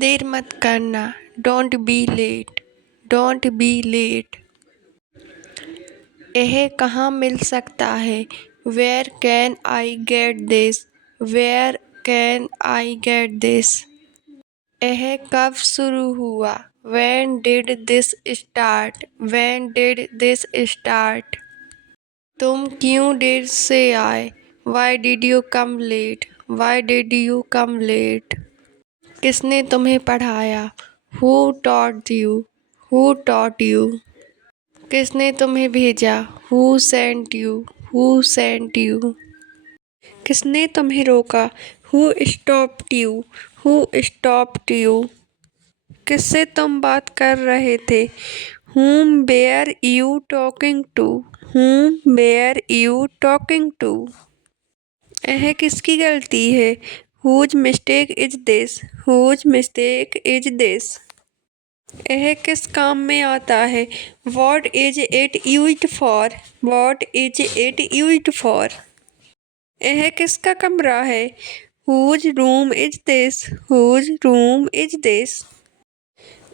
देर मत करना, don't be late, don't be late. यह कहाँ मिल सकता है? Where can I get this, where can I get this. यह कब शुरू हुआ? When did this start, when did this start। तुम क्यों देर से आए? Why did you come late, why did you come late। किसने तुम्हें पढ़ाया? Who taught you, who taught you। किसने तुम्हें भेजा? Who sent you, who sent you। किसने तुम्हें रोका? Who stopped you, who stopped you। किससे तुम बात कर रहे थे? Whom were you talking to, whom were you talking to। यह किसकी गलती है? Whose mistake is this, whose mistake is this। यह किस काम में आता है? What is it used for, what is it used for। यह किसका कमरा है? Whose room is this, whose room is this।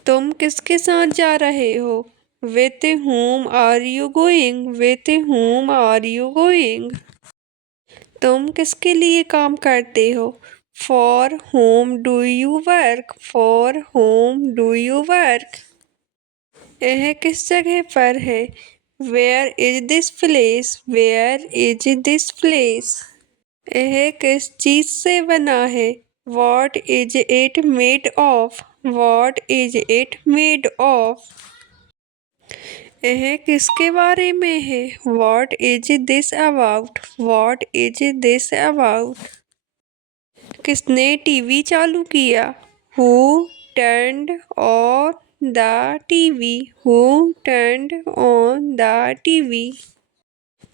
तुम किसके साथ जा रहे हो? With whom are you going, with whom are you going। तुम किसके लिए काम करते हो? For whom do you work, for whom do you work। यह किस जगह पर है? Where is this place, where is this place। यह किस चीज से बना है? What is it made of, what is it made of। यह किसके बारे में है? What is this about, what is this about। किसने टीवी चालू किया? Who turned on the TV, who turned on the TV।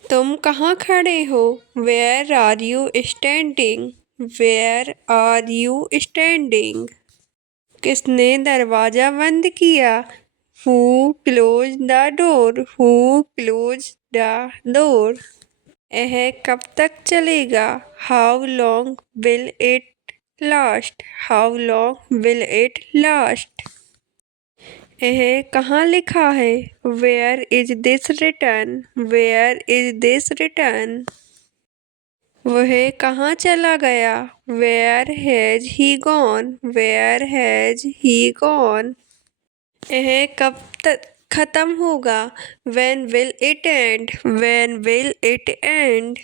तुम कहाँ खड़े हो? Where are you standing, where are you standing। किसने दरवाजा बंद किया? Who closed the door, who closed the door। यह कब तक चलेगा? How long will it last, how long will it last। यह कहाँ लिखा है? Where is this written, where is this written। वह कहाँ चला गया? Where has he gone, where has he gone। यह कब तक खत्म होगा? When will it end, when will it end।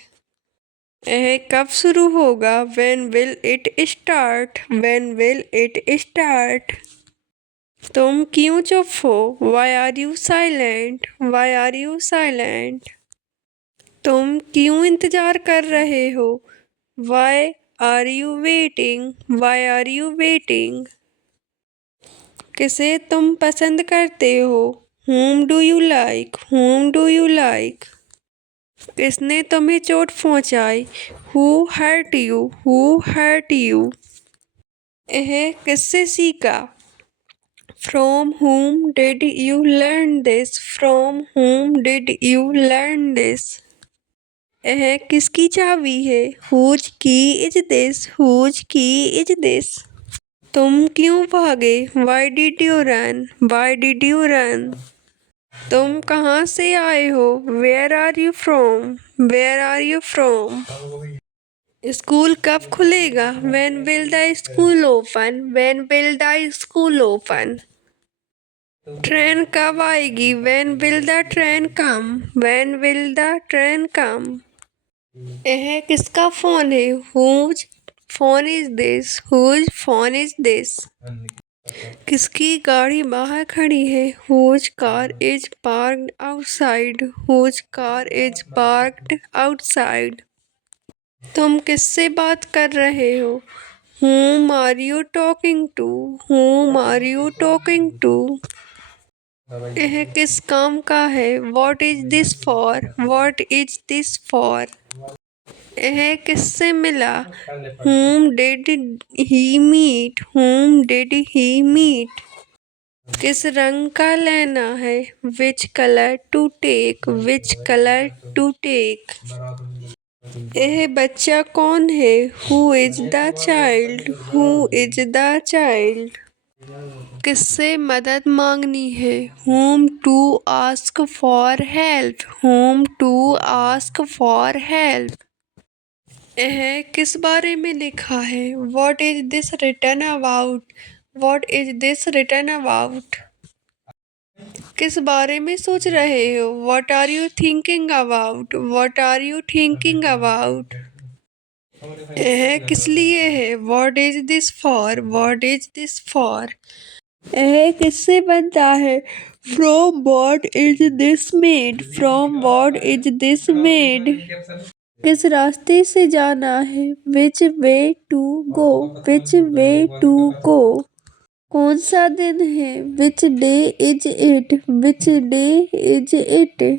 यह कब शुरू होगा? When will it start, when will it start। तुम क्यों चुप हो? Why are you silent, why are you silent। तुम क्यों इंतजार कर रहे हो? Why are you waiting, why are you waiting। किसे तुम पसंद करते हो? Whom do you like, whom do you like। किसने तुम्हें चोट पहुँचाई? Who hurt you, who hurt you। यह किससे सीखा? From whom did you learn this, from whom did you learn this। यह किसकी चाबी है? Whose key is this, whose key is this। तुम क्यों भागे? Why did you run, why did you run। तुम कहाँ से आए हो? Where are you from, where are you from। School कब खुलेगा? When will the school open, when will the school open। Train कब आएगी? When will the train come, when will the train come। यह किसका फोन है? Whose phone is this, whose phone is this। किसकी गाड़ी बाहर खड़ी है? Whose car is parked outside, whose car is parked outside। तुम किससे बात कर रहे हो? Whom are you talking to, whom are you talking to। यह किस काम का है? What is this for, what is this for। यह किससे मिला? Whom did he meet, whom did he meet। किस रंग का लेना है? Which color to take, which color to take। यह बच्चा कौन है? Who is the child, who is the child। किससे मदद मांगनी है? whom to ask for help, whom to ask for help। यह किस बारे में लिखा है? what is this written about, what is this written about। किस बारे में सोच रहे हो? what are you thinking about, what are you thinking about। यह किस लिए है? what is this for, what is this for। यह किससे बनता है? from what is this made, from what is this made। किस रास्ते से जाना है? which way to go, which way to go। कौन सा दिन है? which day is it, which day is it।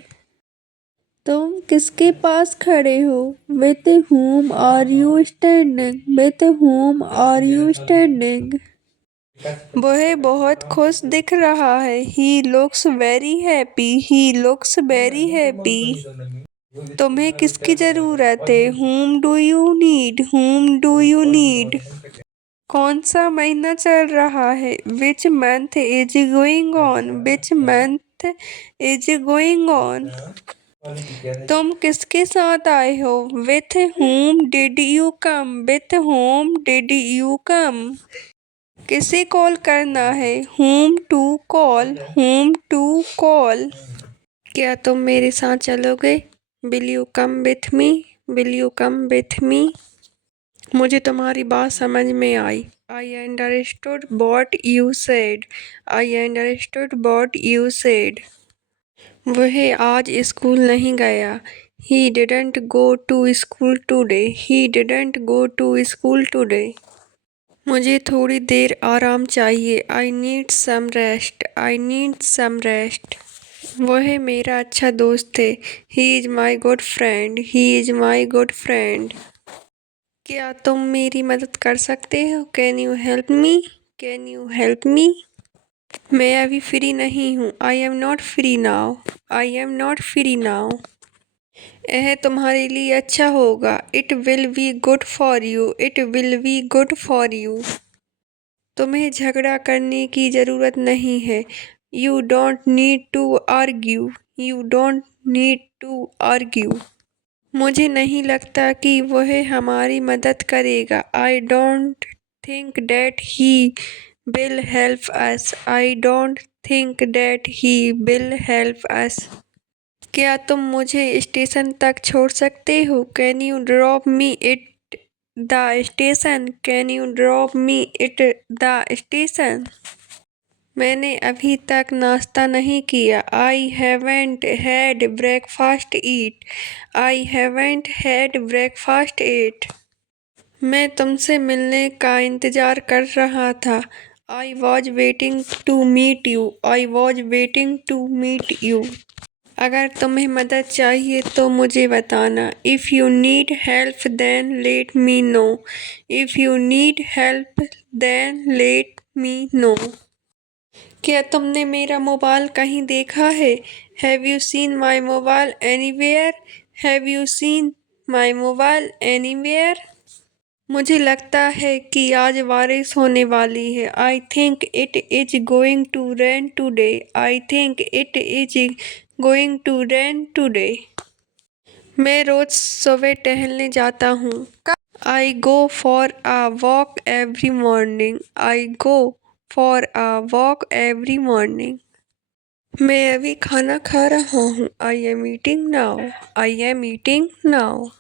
तुम किसके पास खड़े हो? with whom are you standing, with whom are you standing। वह बहुत खुश दिख रहा है। he looks very happy, he looks very happy। तुम्हें किसकी जरूरत है? whom do you need, whom do you need। कौन सा महीना चल रहा है? which month is going on, which month is going on। तुम किसके साथ आए हो? with whom did you come, with whom did you come। किसे कॉल करना है? whom to call, whom to call। क्या तुम मेरे साथ चलोगे? will you come with me, will you come with me। मुझे तुम्हारी बात समझ में आई। I understood what you said, I understood what you said। वह आज स्कूल नहीं गया। He didn't go to school today, he didn't go to school today। मुझे थोड़ी देर आराम चाहिए। I need some rest, I need some rest। वह मेरा अच्छा दोस्त है। He is my good friend, he is my good friend। क्या तुम मेरी मदद कर सकते हो? Can you help me, can you help me। मैं अभी फ्री नहीं हूँ। I am not free now, I am not free now। यह तुम्हारे लिए अच्छा होगा। It will be good for you, it will be good for you। तुम्हें झगड़ा करने की ज़रूरत नहीं है। You don't need to argue, you don't need to argue। मुझे नहीं लगता कि वह हमारी मदद करेगा। I don't think that he will help us, I don't think that he will help us। क्या तुम मुझे स्टेशन तक छोड़ सकते हो? Can you drop me at the station, can you drop me at the station। मैंने अभी तक नाश्ता नहीं किया। I haven't had breakfast yet, I haven't had breakfast yet। मैं तुमसे मिलने का इंतज़ार कर रहा था। I was waiting to meet you, I was waiting to meet you। अगर तुम्हें मदद चाहिए तो मुझे बताना। If you need help then let me know, if you need help then let me know। क्या तुमने मेरा मोबाइल कहीं देखा है? Have you seen my mobile anywhere, have you seen my mobile anywhere। मुझे लगता है कि आज बारिश होने वाली है। I think it is going to rain today, I think it is going to rain today। मैं रोज सुबह टहलने जाता हूँ। I go for a walk every morning, I go for a walk every morning। मैं अभी खाना खा रहा हूँ। I am eating now, I am eating now।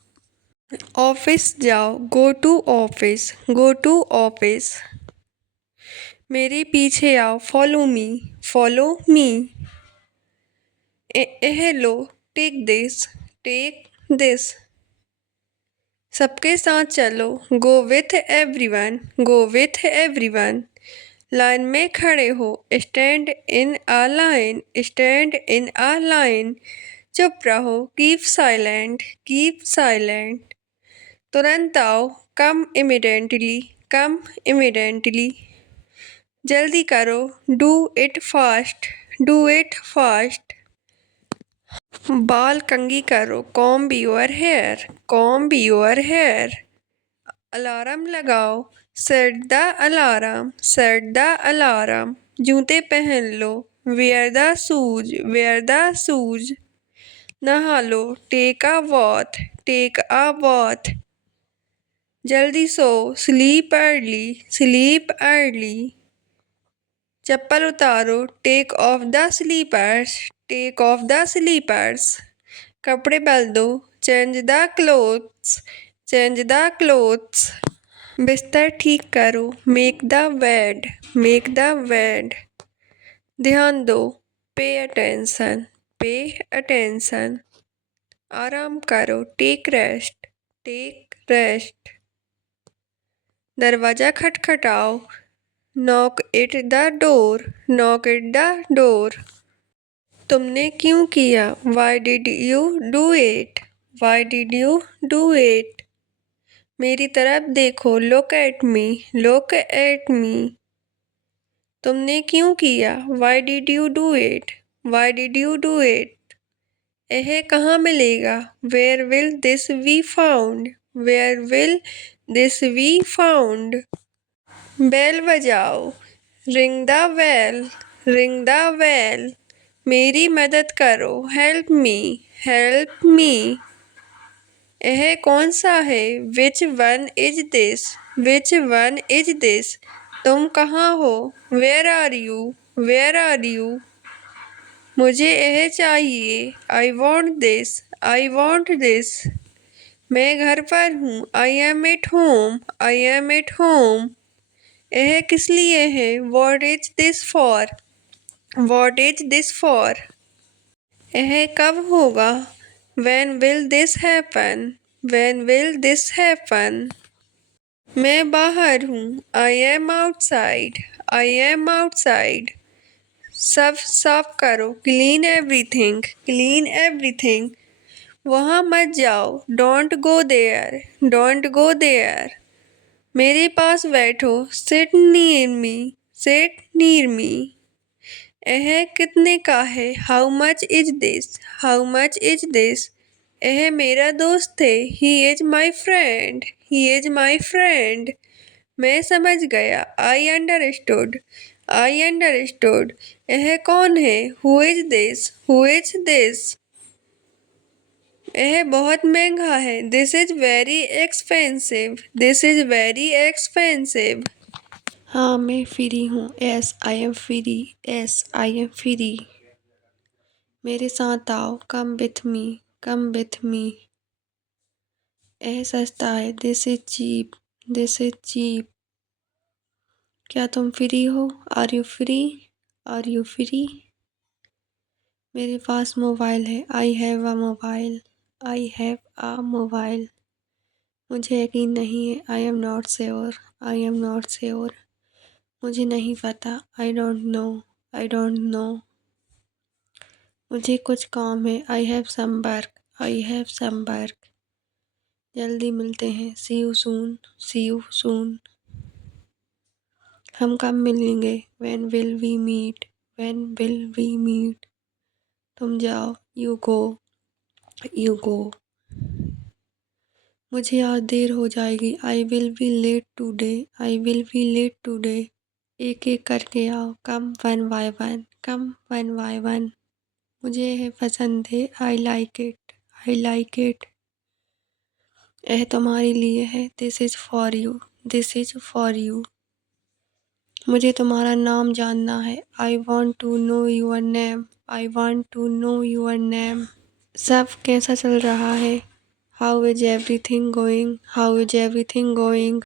Office जाओ, go to office, go to office। मेरे पीछे आओ, follow me, follow me। यह लो, take this, take this। सबके साथ चलो, go with everyone, go with everyone। Line में खड़े हो, stand in a line, stand in a line। चुप रहो, keep silent, keep silent। तुरंत आओ, come immediately, come immediately। जल्दी करो, do it fast, do it fast। बाल कंघी करो, comb your hair, comb your hair। Alarm लगाओ, set the alarm, set the alarm. जूते पहन लो, wear the shoes, wear the shoes. नहा लो, take a bath, take a bath. जल्दी सो, स्लीप अर्ली, स्लीप अर्ली। चप्पल उतारो, take off the slippers, take off the slippers. कपड़े बदल दो, change the clothes, change the clothes. बिस्तर ठीक करो, make the bed, make the bed. ध्यान दो, पे अटेंशन, पे अटेंशन। आराम करो, टेक रेस्ट, टेक रेस्ट। दरवाजा खटखटाओ, knock at the door, knock at the door. तुमने क्यों किया, why did you do it, why did you do it. मेरी तरफ देखो, look at me, look at me. तुमने क्यों किया, why did you do it, why did you do it. यह कहाँ मिलेगा, where will this be found, where will this be found. बेल बजाओ, ring the bell, ring the bell. मेरी मदद करो, हेल्प मी, हेल्प मी। यह कौन सा है, which one is this, which one is this. तुम कहाँ हो, where are you, where are you. मुझे यह चाहिए, I want this, I want this. मैं घर पर हूँ, I am at home, I am at home. यह किस लिए है, what is this for, what is this for. यह कब होगा, when will this happen, when will this happen. मैं बाहर हूँ, I am outside, I am outside. सब साफ करो, क्लीन एवरीथिंग, क्लीन एवरीथिंग। वहाँ मत जाओ, don't go there, don't go there. मेरे पास बैठो, sit near me, sit near me. यह कितने का है, how much is this, how much is this. यह मेरा दोस्त है, he is my friend, he is my friend. मैं समझ गया, आई अंडरस्टूड, आई अंडरस्टूड। यह कौन है, who is this, who is this. यह बहुत महंगा है, this is very expensive, this is very expensive. हाँ मैं फ्री हूँ, yes I am free, yes I am free. मेरे साथ आओ, come with me, come with me. यह सस्ता है, this is cheap, this is cheap. क्या तुम फ्री हो, are you free, are you free. मेरे पास मोबाइल है, I have a mobile, I have a mobile. मुझे यकीन नहीं है, I am not sure, I am not sure. मुझे नहीं पता, I don't know, I don't know. मुझे कुछ काम है, I have some work, I have some work. जल्दी मिलते हैं, सी you soon, C you soon. हम कब मिलेंगे, when will we meet, when will we meet. तुम जाओ, यू गो, यू गो। मुझे आज देर हो जाएगी, I will be late today, I will be late today. एक एक करके आओ, come one by one, come one by one. मुझे यह पसंद है, I like it, I like it. यह तुम्हारे लिए है, this is for you, this is for you. मुझे तुम्हारा नाम जानना है, I want to know your name, I want to know your name. सब कैसा चल रहा है, how is everything going, how is everything going.